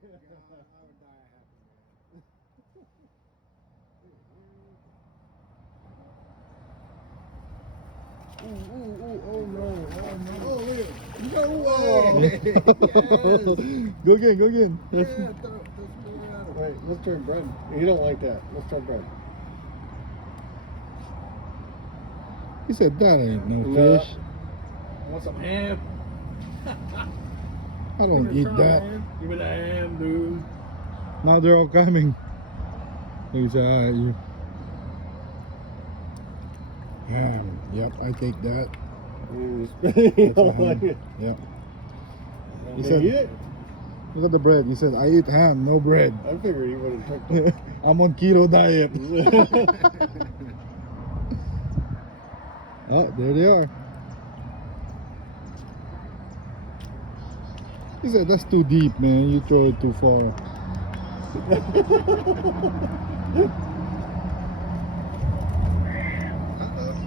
die a happy man. Ooh, ooh, ooh, oh no, oh no. Oh, look at no way! Yes! Go again, go again. Yeah, throw some bread out of it. Wait, let's turn bread. You don't like that. Let's turn bread. He said that ain't no fish. Want some ham? I don't eat that. Give me the ham, dude. Now they're all coming. He said, alright, you. Ham. Yep, I take that. You don't like it? Yep. He You said, eat it? look at the bread. He said, I eat ham, no bread. I figured he would have took it. I'm on keto diet. Oh, there they are. He said, that's too deep, man. You throw it too far.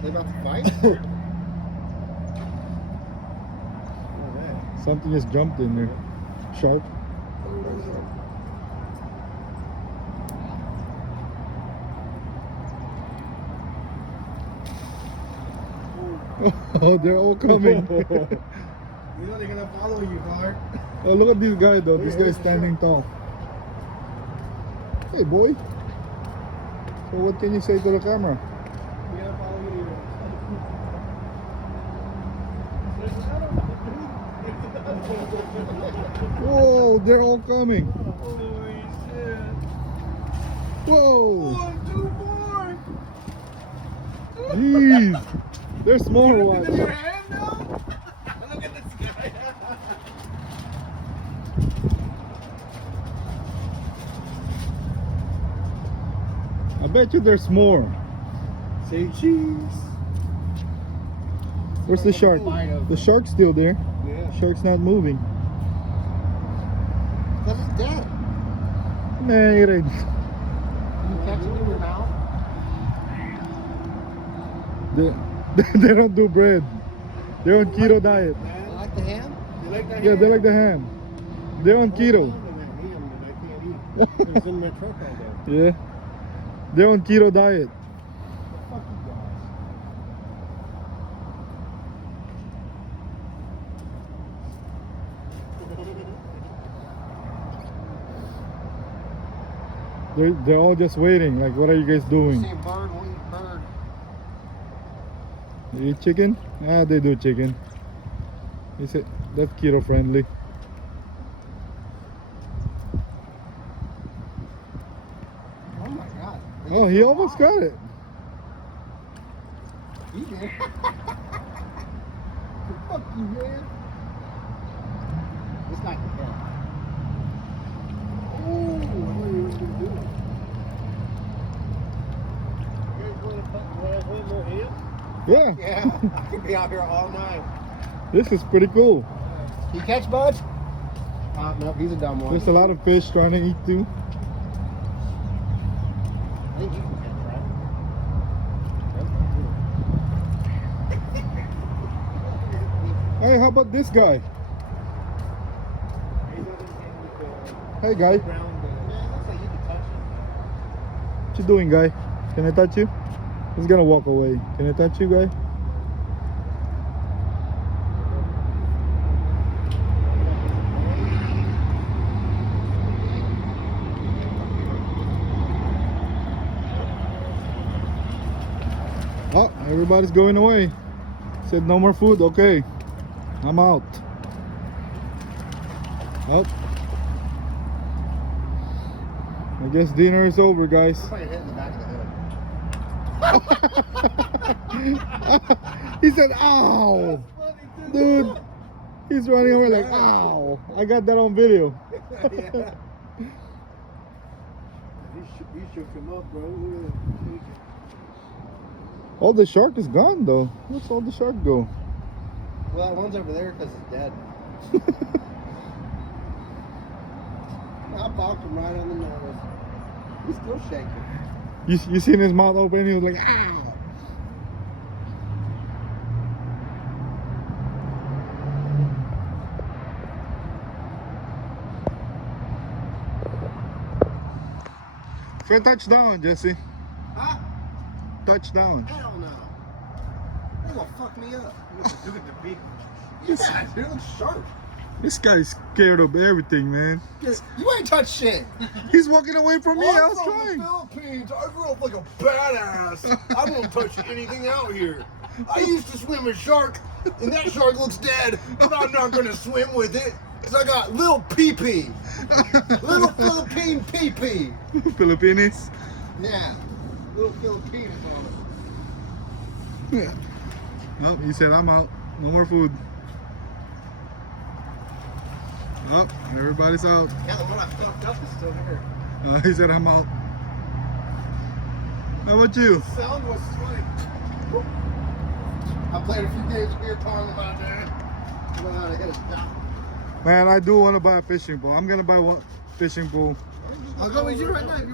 They about to fight? Something just jumped in there. Shark. Oh, they're all coming. You know they're gonna follow you, Clark. Oh, look at this guy though. This guy's standing tall. Hey, boy. So what can you say to the camera? We gotta follow you. Whoa, they're all coming. Holy shit. Whoa. 1, 2, 4. Jeez. They're smaller Look at ones. your hand now. Look at this guy. I bet you there's more. Say cheese. Where's the shark? The shark's still there. Yeah. Shark's not moving. Because it's dead. Man, it ain't. You catch it in your mouth? They don't do bread. They're on keto diet. They like the ham? They like the ham? Yeah, they like the ham. They're on keto. I can't eat. It's in my truck all day. Yeah. They're on keto diet. Fuck you guys. They're all just waiting. Like, what are you guys doing? See a bird, we'll eat bird. You eat chicken? Ah, they do chicken. He said that's keto friendly. Oh my god. Oh, he almost got it. He did. Fuck you, man. It's not the head. Oh, I know you were gonna do it. You guys want to play more hands? Yeah. Yeah, I could be out here all night. This is pretty cool. You catch Bud? No, he's a dumb one. There's a lot of fish trying to eat too. I think you can catch, right? Hey, how about this guy? Hey, guy. What you doing, guy? Can I touch you? He's gonna walk away. Can I touch you, guy? Oh, everybody's going away. Said no more food. Okay, I'm out. Oh, I guess dinner is over, guys. Probably hit in the back of the head. He said, "Ow, dude." He's running over like, "Ow!" I got that on video. Yeah. He shook him up, bro. Look at that. All the shark is gone though. Where's all the shark go? Well, that one's over there because it's dead. I bonked him right on the nose. He's still shaking. You seen his mouth open? He was like, "Ah!" Say touchdown, Jesse. Huh? Touchdown. Hell no. They're gonna fuck me up. Do it to me. Yeah, dude, looks sharp. This guy's scared of everything, man. You ain't touched shit. He's walking away from me. I I'm was from trying. the Philippines. I grew up like a badass. I won't touch anything out here. I used to swim with shark, and that shark looks dead, but I'm not gonna swim with it. Cause I got little pee-pee. Little Philippine pee-pee. Filipinos. Yeah. Little Filipinos on it. Yeah. Nope, he said I'm out. No more food. Oh, everybody's out. Yeah, the one I fucked up is still here. He said I'm out. How about you? Sound was funny. I played a few games of beer pong about there. I know how to hit a shot. Man, I do want to buy a fishing pole. I'm gonna buy one fishing pole. I'll go with you right now.